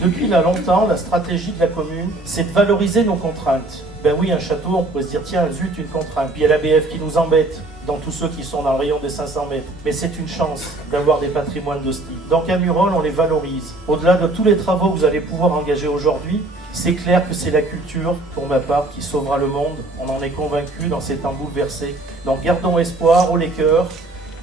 Depuis là longtemps, la stratégie de la commune, c'est de valoriser nos contraintes. Ben oui, un château, on pourrait se dire, tiens, zut, une contrainte. Puis il y a l'ABF qui nous embête, dans tous ceux qui sont dans le rayon des 500 mètres. Mais c'est une chance d'avoir des patrimoines de style. Donc à Murol, on les valorise. Au-delà de tous les travaux que vous allez pouvoir engager aujourd'hui, c'est clair que c'est la culture, pour ma part, qui sauvera le monde. On en est convaincu dans ces temps bouleversés. Donc gardons espoir, haut les cœurs,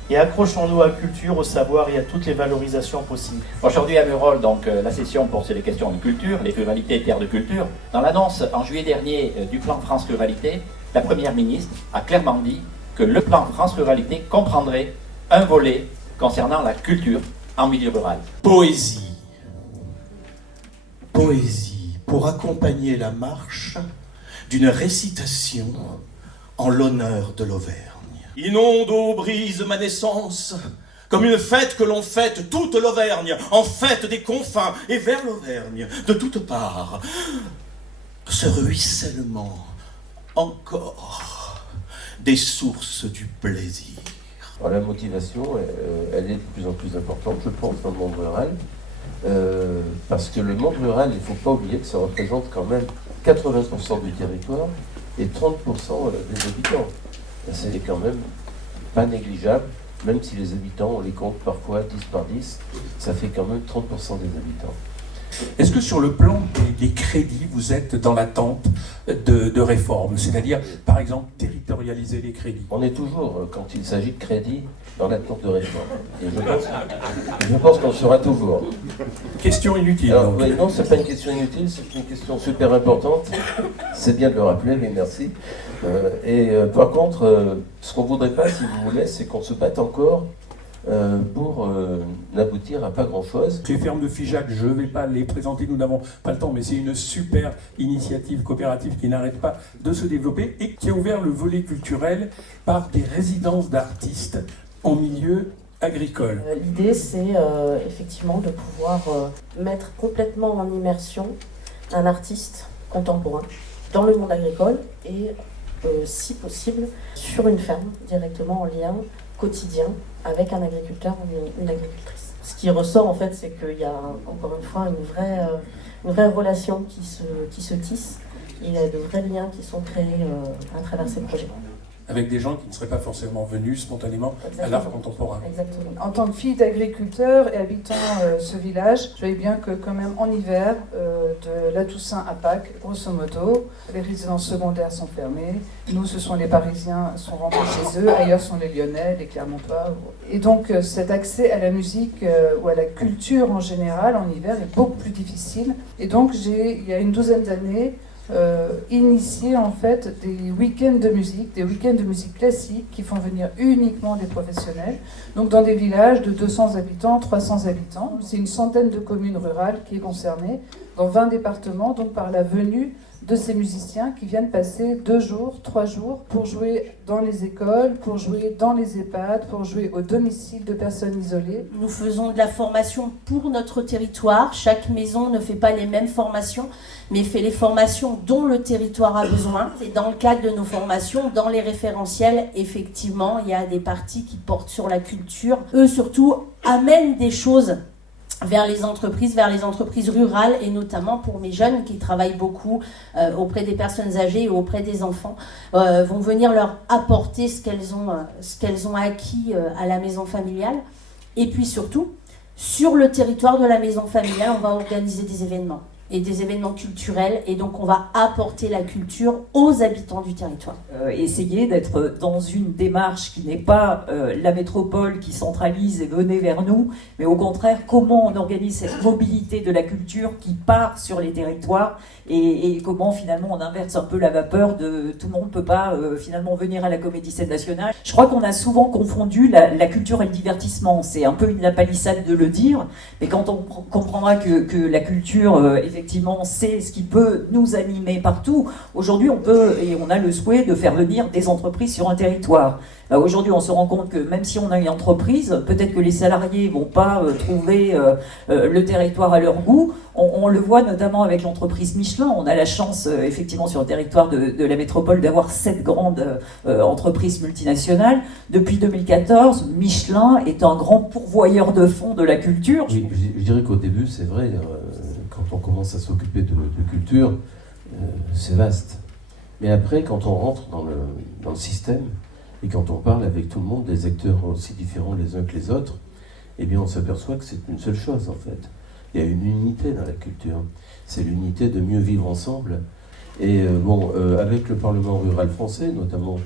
et accrochons-nous à la culture, au savoir et à toutes les valorisations possibles. Aujourd'hui à Murol, donc la session pour les questions de culture, les ruralités, terres de culture. Dans l'annonce en juillet dernier du plan France Ruralité, la Première ministre a clairement dit que le plan France Ruralité comprendrait un volet concernant la culture en milieu rural. Poésie. Poésie pour accompagner la marche d'une récitation en l'honneur de l'Auvergne. Inonde, ô brise, ma naissance, comme une fête que l'on fête toute l'Auvergne, en fête des confins et vers l'Auvergne, de toutes parts. Ce ruissellement, encore, des sources du plaisir. Alors, la motivation, elle est de plus en plus importante, je pense, dans le monde rural, parce que le monde rural, il ne faut pas oublier que ça représente quand même 80% du territoire et 30% des habitants. C'est quand même pas négligeable, même si les habitants, on les compte parfois 10 par 10, ça fait quand même 30% des habitants. Est-ce que sur le plan des crédits, vous êtes dans l'attente de réformes, c'est-à-dire, par exemple, territorialiser les crédits? On est toujours, quand il s'agit de crédit, dans l'attente de réforme. Et je pense qu'on sera toujours. Question inutile. Alors, oui, non, c'est pas une question inutile, c'est une question super importante. C'est bien de le rappeler, mais merci. Par contre, ce qu'on voudrait pas, si vous voulez, c'est qu'on se batte encore pour n'aboutir à pas grand-chose. Les fermes de Figeac, je ne vais pas les présenter, nous n'avons pas le temps, mais c'est une super initiative coopérative qui n'arrête pas de se développer et qui a ouvert le volet culturel par des résidences d'artistes en milieu agricole. L'idée, c'est effectivement de pouvoir mettre complètement en immersion un artiste contemporain dans le monde agricole et, si possible, sur une ferme, directement en lien quotidien avec un agriculteur ou une agricultrice. Ce qui ressort en fait, c'est qu'il y a encore une fois une vraie relation qui se tisse. Il y a de vrais liens qui sont créés à travers ces projets. Avec des gens qui ne seraient pas forcément venus spontanément à l'art contemporain. Exactement. En tant que fille d'agriculteur et habitant ce village, je voyais bien que quand même en hiver, de la Toussaint à Pâques, grosso modo, les résidences secondaires sont fermées. Nous, ce sont les Parisiens, sont rentrés chez eux. Ailleurs sont les Lyonnais, les Clermontois. Et donc cet accès à la musique ou à la culture en général en hiver est beaucoup plus difficile. Et donc il y a une douzaine d'années, initier en fait des week-ends de musique classique qui font venir uniquement des professionnels, donc dans des villages de 200 habitants, 300 habitants. C'est une centaine de communes rurales qui est concernée, dans 20 départements, donc par la venue de ces musiciens qui viennent passer 2 jours, 3 jours pour jouer dans les écoles, pour jouer dans les EHPAD, pour jouer au domicile de personnes isolées. Nous faisons de la formation pour notre territoire. Chaque maison ne fait pas les mêmes formations, mais fait les formations dont le territoire a besoin. Et dans le cadre de nos formations, dans les référentiels, effectivement, il y a des parties qui portent sur la culture. Eux, surtout, amènent des choses vers les entreprises rurales, et notamment pour mes jeunes qui travaillent beaucoup auprès des personnes âgées et auprès des enfants, vont venir leur apporter ce qu'elles ont acquis à la maison familiale. Et puis surtout, sur le territoire de la maison familiale, on va organiser des événements et des événements culturels, et donc on va apporter la culture aux habitants du territoire. Essayer d'être dans une démarche qui n'est pas la métropole qui centralise et venez vers nous, mais au contraire, comment on organise cette mobilité de la culture qui part sur les territoires et comment finalement on inverse un peu la vapeur de tout le monde ne peut pas finalement venir à la Comédie-Scène Nationale. Je crois qu'on a souvent confondu la culture et le divertissement. C'est un peu une lapalissade de le dire, mais quand on comprendra que la culture, effectivement, c'est ce qui peut nous animer partout. Aujourd'hui, on peut, et on a le souhait de faire venir des entreprises sur un territoire. Aujourd'hui, on se rend compte que même si on a une entreprise, peut-être que les salariés ne vont pas trouver le territoire à leur goût. On le voit notamment avec l'entreprise Michelin. On a la chance, effectivement, sur le territoire de la métropole, d'avoir 7 grandes entreprises multinationales. Depuis 2014, Michelin est un grand pourvoyeur de fonds de la culture. Oui, je dirais qu'au début, c'est vrai, quand on commence à s'occuper de culture, c'est vaste. Mais après, quand on rentre dans le système, et quand on parle avec tout le monde, des acteurs aussi différents les uns que les autres, eh bien on s'aperçoit que c'est une seule chose en fait. Il y a une unité dans la culture. C'est l'unité de mieux vivre ensemble. Et avec le Parlement rural français, notamment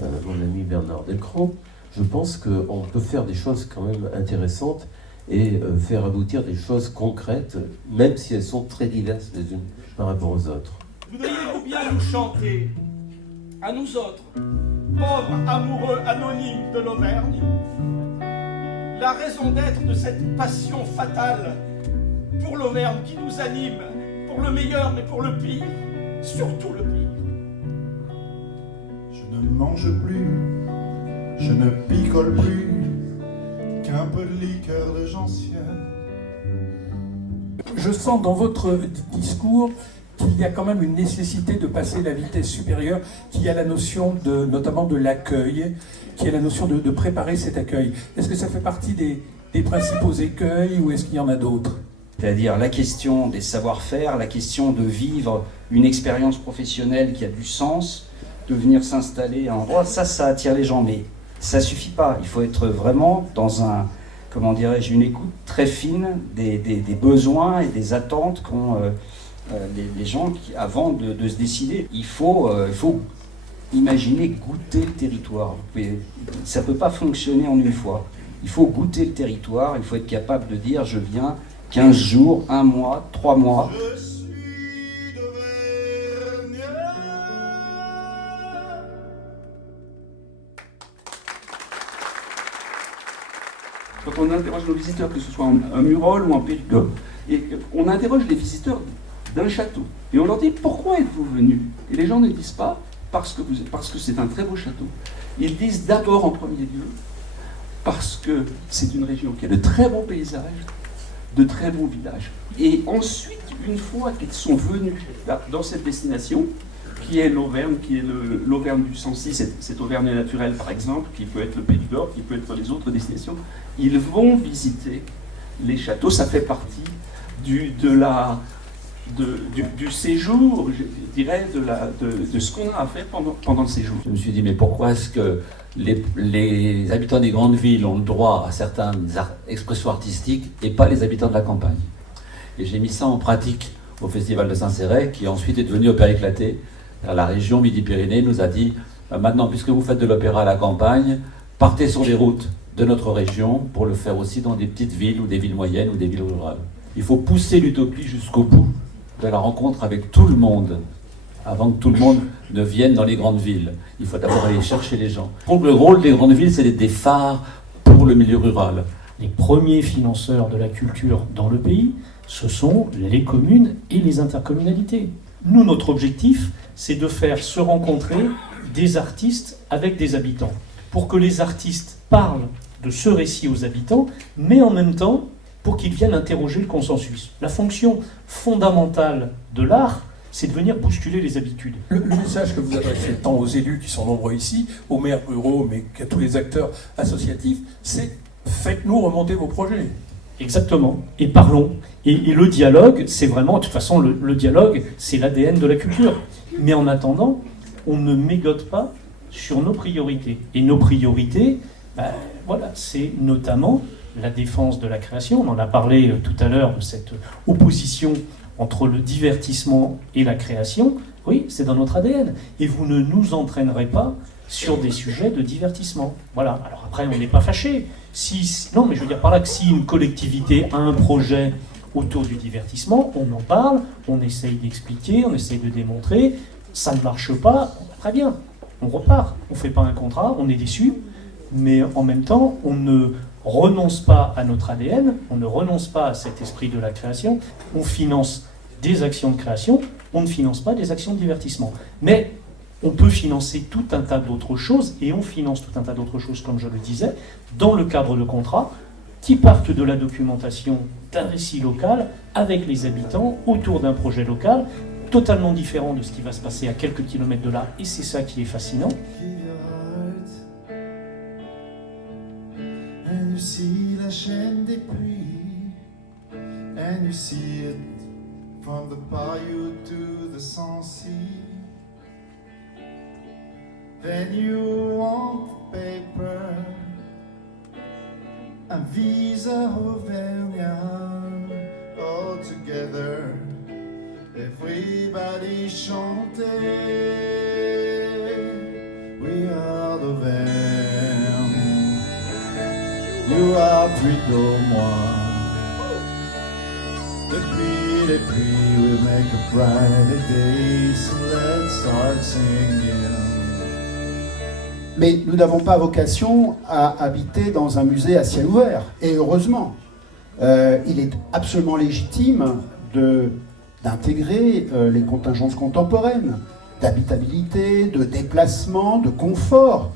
mon ami Bernard Delcros, je pense qu'on peut faire des choses quand même intéressantes et faire aboutir des choses concrètes, même si elles sont très diverses les unes par rapport aux autres. Voudriez-vous bien nous chanter, à nous autres, pauvres amoureux anonymes de l'Auvergne, la raison d'être de cette passion fatale pour l'Auvergne qui nous anime, pour le meilleur mais pour le pire, surtout le pire. Je ne mange plus, je ne picole plus, qu'un peu de liqueur de gentiane. Je sens dans votre discours qu'il y a quand même une nécessité de passer la vitesse supérieure, qu'il y a la notion notamment de l'accueil, qu'il y a la notion de préparer cet accueil. Est-ce que ça fait partie des principaux écueils ou est-ce qu'il y en a d'autres ? C'est-à-dire la question des savoir-faire, la question de vivre une expérience professionnelle qui a du sens, de venir s'installer à un endroit, ça attire les gens, mais ça suffit pas. Il faut être vraiment dans une écoute très fine des besoins et des attentes qu'ont les gens avant de se décider. Il faut imaginer goûter le territoire. Ça ne peut pas fonctionner en une fois. Il faut goûter le territoire, il faut être capable de dire je viens 15 jours, 1 mois, 3 mois. Je suis d'Auvergne. Quand on interroge nos visiteurs, que ce soit en Murol ou en Périgord, et on interroge les visiteurs d'un château, et on leur dit pourquoi êtes-vous venus? Et les gens ne disent pas parce que c'est un très beau château. Ils disent d'abord en premier lieu parce que c'est une région qui a de très beaux paysages, de très beaux villages. Et ensuite, une fois qu'ils sont venus dans cette destination, qui est l'Auvergne, qui est l'Auvergne du Sancy, cette Auvergne naturelle par exemple, qui peut être le Périgord, qui peut être les autres destinations, ils vont visiter les châteaux. Ça fait partie du séjour, je dirais, de ce qu'on a à faire pendant le séjour. Je me suis dit, mais pourquoi est-ce que les habitants des grandes villes ont le droit à certaines expressions artistiques et pas les habitants de la campagne? Et j'ai mis ça en pratique au Festival de Saint-Céré, qui ensuite est devenu Opéra Éclaté. La région Midi-Pyrénées nous a dit, maintenant, puisque vous faites de l'opéra à la campagne, partez sur les routes de notre région pour le faire aussi dans des petites villes ou des villes moyennes ou des villes rurales. Il faut pousser l'utopie jusqu'au bout de la rencontre avec tout le monde, avant que tout le monde ne vienne dans les grandes villes. Il faut d'abord aller chercher les gens. Donc le rôle des grandes villes, c'est d'être des phares pour le milieu rural. Les premiers financeurs de la culture dans le pays, ce sont les communes et les intercommunalités. Nous, notre objectif, c'est de faire se rencontrer des artistes avec des habitants, pour que les artistes parlent de ce récit aux habitants, mais en même temps, pour qu'ils viennent interroger le consensus. La fonction fondamentale de l'art, c'est de venir bousculer les habitudes. Le message que vous adressez tant aux élus qui sont nombreux ici, aux maires ruraux, mais qu'à tous les acteurs associatifs, c'est faites-nous remonter vos projets. Exactement, et parlons. Et le dialogue, c'est vraiment, de toute façon, le dialogue, c'est l'ADN de la culture. Mais en attendant, on ne mégote pas sur nos priorités. Et nos priorités, voilà, c'est notamment la défense de la création. On en a parlé tout à l'heure de cette opposition entre le divertissement et la création. Oui, c'est dans notre ADN. Et vous ne nous entraînerez pas sur des sujets de divertissement. Voilà. Alors après, on n'est pas fâché. Non, mais je veux dire par là que si une collectivité a un projet autour du divertissement, on en parle, on essaye d'expliquer, on essaye de démontrer. Ça ne marche pas, très bien. On repart. On ne fait pas un contrat, on est déçu. Mais en même temps, on ne renonce pas à notre ADN, on ne renonce pas à cet esprit de la création, on finance des actions de création, on ne finance pas des actions de divertissement. Mais on peut financer tout un tas d'autres choses, et on finance tout un tas d'autres choses, comme je le disais, dans le cadre de contrats qui partent de la documentation d'un récit local avec les habitants autour d'un projet local, totalement différent de ce qui va se passer à quelques kilomètres de là, et c'est ça qui est fascinant. And you see la chaîne des pluies, and you see it from the bayou to the Sancy. Then you want the paper, un visa auvergnat, all together, everybody chantait, we are d'Auvergne, you are Puy-de-Dôme. Depuis les pluies, we make a brighter day, so let's start singing. Mais nous n'avons pas vocation à habiter dans un musée à ciel ouvert. Et heureusement, il est absolument légitime d'intégrer les contingences contemporaines, d'habitabilité, de déplacement, de confort.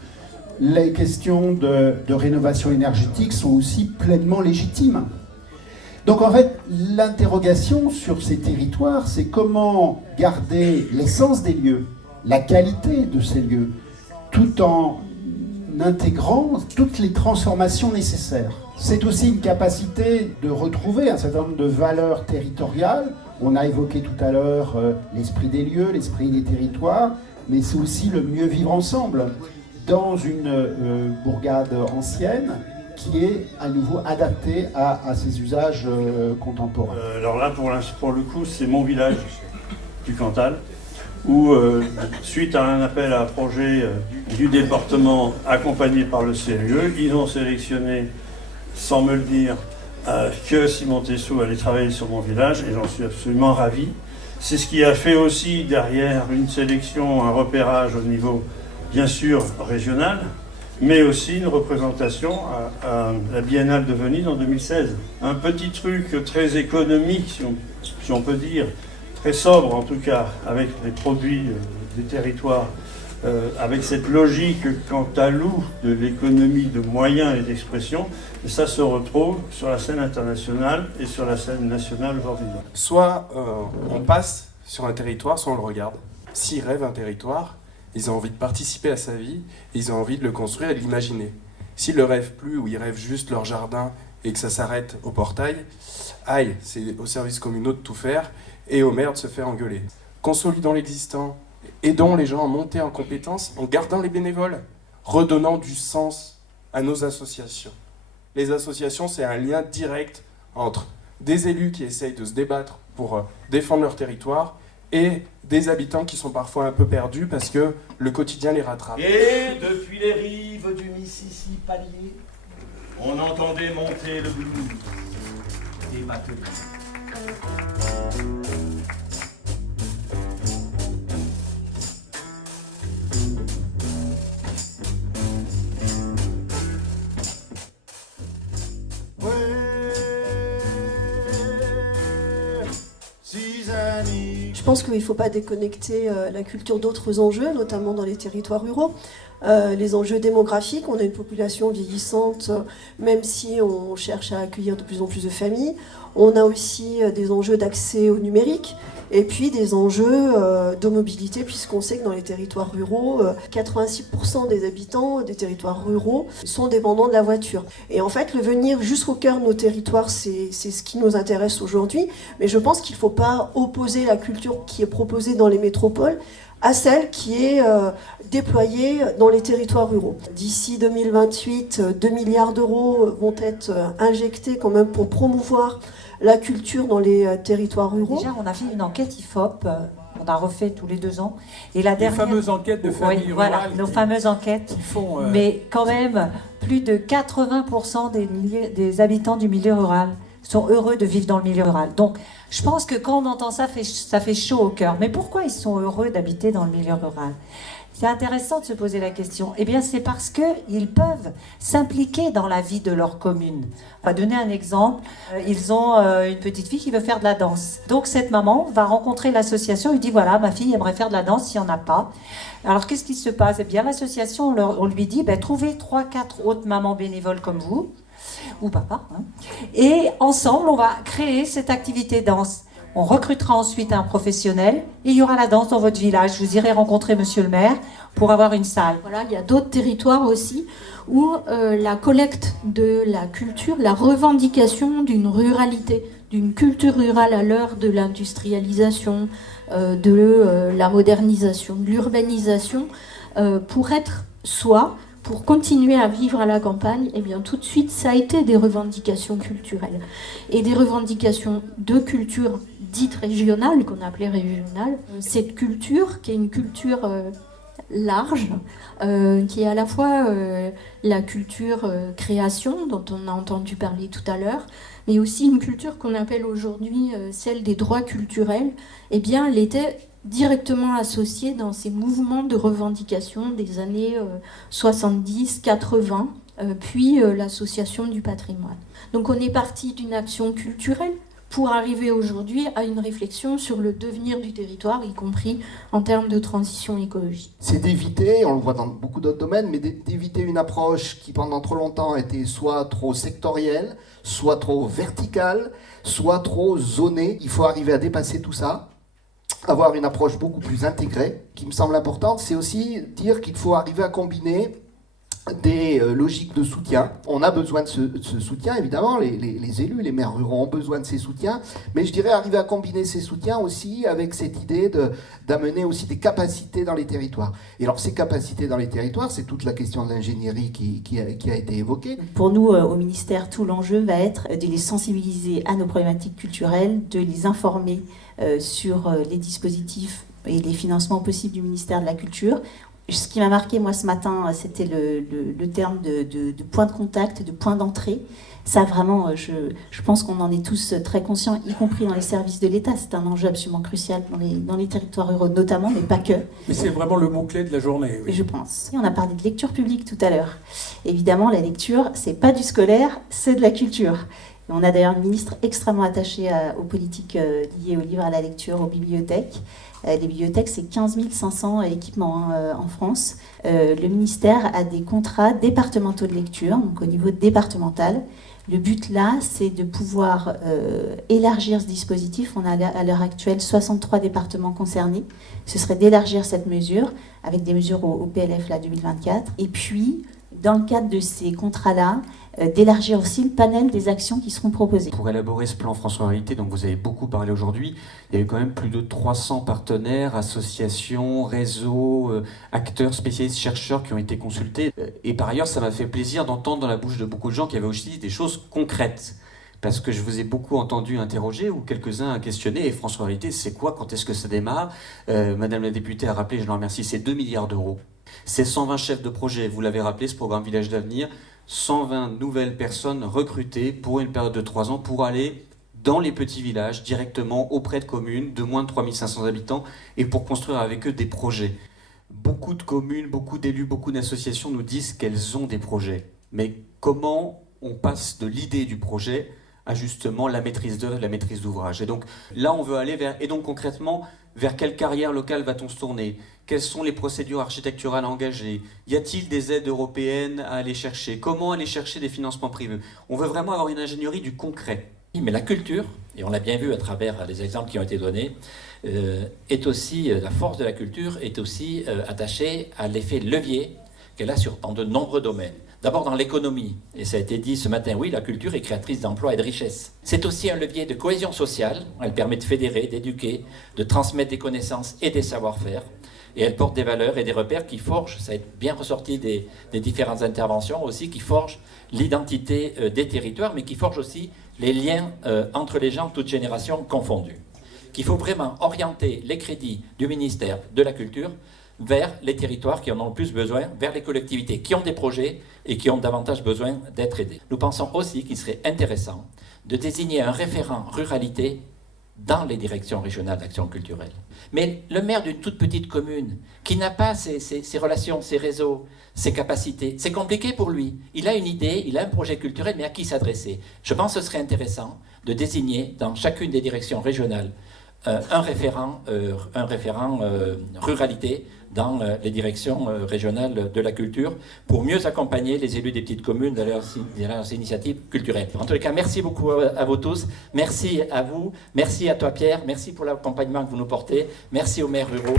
Les questions de rénovation énergétique sont aussi pleinement légitimes. Donc en fait, l'interrogation sur ces territoires, c'est comment garder l'essence des lieux, la qualité de ces lieux, tout en intégrant toutes les transformations nécessaires. C'est aussi une capacité de retrouver un certain nombre de valeurs territoriales. On a évoqué tout à l'heure l'esprit des lieux, l'esprit des territoires, mais c'est aussi le mieux vivre ensemble dans une bourgade ancienne qui est à nouveau adaptée à ces usages contemporains. Alors là, pour le coup, c'est mon village du Cantal, où, suite à un appel à projet du département accompagné par le CNE, ils ont sélectionné, sans me le dire, que Simon Tessot allait travailler sur mon village, et j'en suis absolument ravi. C'est ce qui a fait aussi derrière une sélection, un repérage au niveau, bien sûr, régional, mais aussi une représentation à la Biennale de Venise en 2016. Un petit truc très économique, si on peut dire, très sobre en tout cas, avec les produits des territoires, avec cette logique quant à l'où de l'économie de moyens et d'expression, et ça se retrouve sur la scène internationale et sur la scène nationale aujourd'hui. Soit on passe sur un territoire, soit on le regarde. S'ils rêvent un territoire, ils ont envie de participer à sa vie, et ils ont envie de le construire et de l'imaginer. S'ils ne le rêvent plus, ou ils rêvent juste leur jardin et que ça s'arrête au portail, aïe, c'est aux services communaux de tout faire, et au maire de se faire engueuler. Consolidons l'existant, aidons les gens à monter en compétences en gardant les bénévoles, redonnant du sens à nos associations. Les associations, c'est un lien direct entre des élus qui essayent de se débattre pour défendre leur territoire et des habitants qui sont parfois un peu perdus parce que le quotidien les rattrape. Et depuis les rives du Mississippi, on entendait monter le blues des batteries. Je pense qu'il ne faut pas déconnecter la culture d'autres enjeux, notamment dans les territoires ruraux. Les enjeux démographiques, on a une population vieillissante, même si on cherche à accueillir de plus en plus de familles. On a aussi des enjeux d'accès au numérique et puis des enjeux de mobilité, puisqu'on sait que dans les territoires ruraux, 86% des habitants des territoires ruraux sont dépendants de la voiture. Et en fait, le venir jusqu'au cœur de nos territoires, c'est ce qui nous intéresse aujourd'hui. Mais je pense qu'il ne faut pas opposer la culture qui est proposée dans les métropoles à celle qui est déployée dans les territoires ruraux. D'ici 2028, 2 milliards d'euros vont être injectés quand même pour promouvoir la culture dans les territoires ruraux. Déjà, on a fait une enquête IFOP, on a refait tous les 2 ans. Et la dernière... Les fameuses enquêtes de familles rurales. Voilà, nos fameuses enquêtes. Mais quand même, plus de 80% des habitants du milieu rural sont heureux de vivre dans le milieu rural. Donc, je pense que quand on entend ça, ça fait chaud au cœur. Mais pourquoi ils sont heureux d'habiter dans le milieu rural ? C'est intéressant de se poser la question. Eh bien, c'est parce qu'ils peuvent s'impliquer dans la vie de leur commune. On va donner un exemple. Ils ont une petite fille qui veut faire de la danse. Donc, cette maman va rencontrer l'association et dit, voilà, ma fille aimerait faire de la danse, il n'y en a pas. Alors, qu'est-ce qui se passe ? Eh bien, l'association, on lui dit, trouvez 3-4 autres mamans bénévoles comme vous, ou papa, hein, et ensemble, on va créer cette activité danse. On recrutera ensuite un professionnel et il y aura la danse dans votre village. Vous irez rencontrer monsieur le maire pour avoir une salle. Voilà, il y a d'autres territoires aussi où la collecte de la culture, la revendication d'une ruralité, d'une culture rurale à l'heure de l'industrialisation, de la modernisation, de l'urbanisation, pour être soi, pour continuer à vivre à la campagne, eh bien tout de suite ça a été des revendications culturelles et des revendications de culture dite régionale, qu'on appelait régionale. Cette culture qui est une culture large, qui est à la fois la culture création dont on a entendu parler tout à l'heure, mais aussi une culture qu'on appelle aujourd'hui celle des droits culturels. Eh bien, elle était directement associée dans ces mouvements de revendication des années 70, 80, puis l'association du patrimoine. Donc on est parti d'une action culturelle pour arriver aujourd'hui à une réflexion sur le devenir du territoire, y compris en termes de transition écologique. C'est d'éviter, on le voit dans beaucoup d'autres domaines, mais d'éviter une approche qui pendant trop longtemps était soit trop sectorielle, soit trop verticale, soit trop zonée. Il faut arriver à dépasser tout ça, avoir une approche beaucoup plus intégrée. Qui me semble importante, c'est aussi dire qu'il faut arriver à combiner des logiques de soutien. On a besoin de ce soutien, évidemment, les élus, les maires ruraux ont besoin de ces soutiens, mais je dirais arriver à combiner ces soutiens aussi avec cette idée d'amener aussi des capacités dans les territoires. Et alors ces capacités dans les territoires, c'est toute la question de l'ingénierie qui a été évoquée. Pour nous, au ministère, tout l'enjeu va être de les sensibiliser à nos problématiques culturelles, de les informer sur les dispositifs et les financements possibles du ministère de la Culture. Ce qui m'a marqué, moi, ce matin, c'était le terme de point de contact, de point d'entrée. Ça, vraiment, je pense qu'on en est tous très conscients, y compris dans les services de l'État. C'est un enjeu absolument crucial dans les territoires ruraux, notamment, mais pas que. Mais c'est vraiment le mot-clé de la journée. Oui. Je pense. On a parlé de lecture publique tout à l'heure. Évidemment, la lecture, c'est pas du scolaire, c'est de la culture. Et on a d'ailleurs une ministre extrêmement attachée aux politiques liées aux livres, à la lecture, aux bibliothèques. Les bibliothèques, c'est 15 500 équipements en France. Le ministère a des contrats départementaux de lecture, donc au niveau départemental. Le but là, c'est de pouvoir élargir ce dispositif. On a à l'heure actuelle 63 départements concernés. Ce serait d'élargir cette mesure avec des mesures au PLF là, 2024. Et puis, dans le cadre de ces contrats-là, d'élargir aussi le panel des actions qui seront proposées. Pour élaborer ce plan France Ruralité, donc vous avez beaucoup parlé aujourd'hui, il y a eu quand même plus de 300 partenaires, associations, réseaux, acteurs, spécialistes, chercheurs qui ont été consultés. Et par ailleurs, ça m'a fait plaisir d'entendre dans la bouche de beaucoup de gens qui avaient aussi des choses concrètes. Parce que je vous ai beaucoup entendu interroger, ou quelques-uns questionner, et France Ruralité, c'est quoi, quand est-ce que ça démarre? Madame la députée a rappelé, je la remercie, c'est 2 milliards d'euros. C'est 120 chefs de projet, vous l'avez rappelé, ce programme Village d'avenir, 120 nouvelles personnes recrutées pour une période de 3 ans pour aller dans les petits villages, directement auprès de communes de moins de 3500 habitants et pour construire avec eux des projets. Beaucoup de communes, beaucoup d'élus, beaucoup d'associations nous disent qu'elles ont des projets. Mais comment on passe de l'idée du projet à justement la maîtrise d'œuvre, la maîtrise d'ouvrage? Et donc là, on veut aller vers... Et donc concrètement, vers quelle carrière locale va-t-on se tourner? Quelles sont les procédures architecturales engagées? Y a-t-il des aides européennes à aller chercher? Comment aller chercher des financements privés? On veut vraiment avoir une ingénierie du concret. Mais la culture, et on l'a bien vu à travers les exemples qui ont été donnés, est aussi, la force de la culture est aussi attachée à l'effet levier qu'elle a dans de nombreux domaines. D'abord dans l'économie, et ça a été dit ce matin, oui, la culture est créatrice d'emplois et de richesses. C'est aussi un levier de cohésion sociale, elle permet de fédérer, d'éduquer, de transmettre des connaissances et des savoir-faire, et elle porte des valeurs et des repères qui forgent, ça a bien ressorti des différentes interventions aussi, qui forgent l'identité des territoires, mais qui forgent aussi les liens entre les gens, toutes générations confondues. Qu'il faut vraiment orienter les crédits du ministère de la Culture vers les territoires qui en ont le plus besoin, vers les collectivités qui ont des projets et qui ont davantage besoin d'être aidés. Nous pensons aussi qu'il serait intéressant de désigner un référent ruralité dans les directions régionales d'action culturelle. Mais le maire d'une toute petite commune, qui n'a pas ses relations, ses réseaux, ses capacités, c'est compliqué pour lui. Il a une idée, il a un projet culturel, mais à qui s'adresser? Je pense que ce serait intéressant de désigner dans chacune des directions régionales un référent ruralité dans les directions régionales de la culture pour mieux accompagner les élus des petites communes dans leurs initiatives culturelles. En tous les cas, merci beaucoup à vous tous. Merci à vous. Merci à toi, Pierre. Merci pour l'accompagnement que vous nous portez. Merci aux maires ruraux.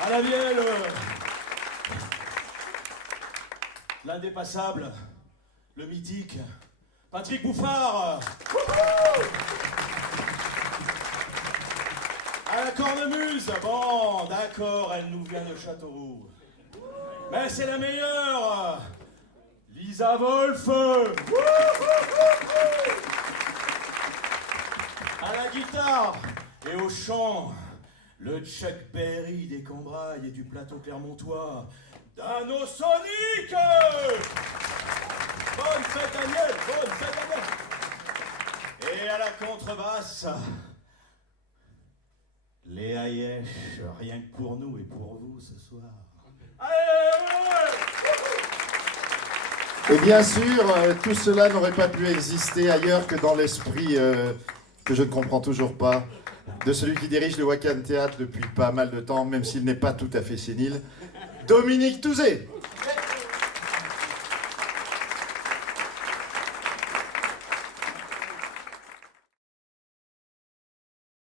À la Vielle, l'indépassable, le mythique, Patrick Bouffard. À la cornemuse, bon, d'accord, elle nous vient de Châteauroux. Mais c'est la meilleure, Lisa Wolf. À la guitare et au chant, le Chuck Berry des Cambrailles et du plateau clermontois, Dano Sonic. Bonne fête Daniel, bonne fête Daniel. Et à la contrebasse, Léa Yesh, rien que pour nous et pour vous ce soir. Et bien sûr, tout cela n'aurait pas pu exister ailleurs que dans l'esprit que je ne comprends toujours pas de celui qui dirige le Wacken Théâtre depuis pas mal de temps, même s'il n'est pas tout à fait sénile, Dominique Touzé.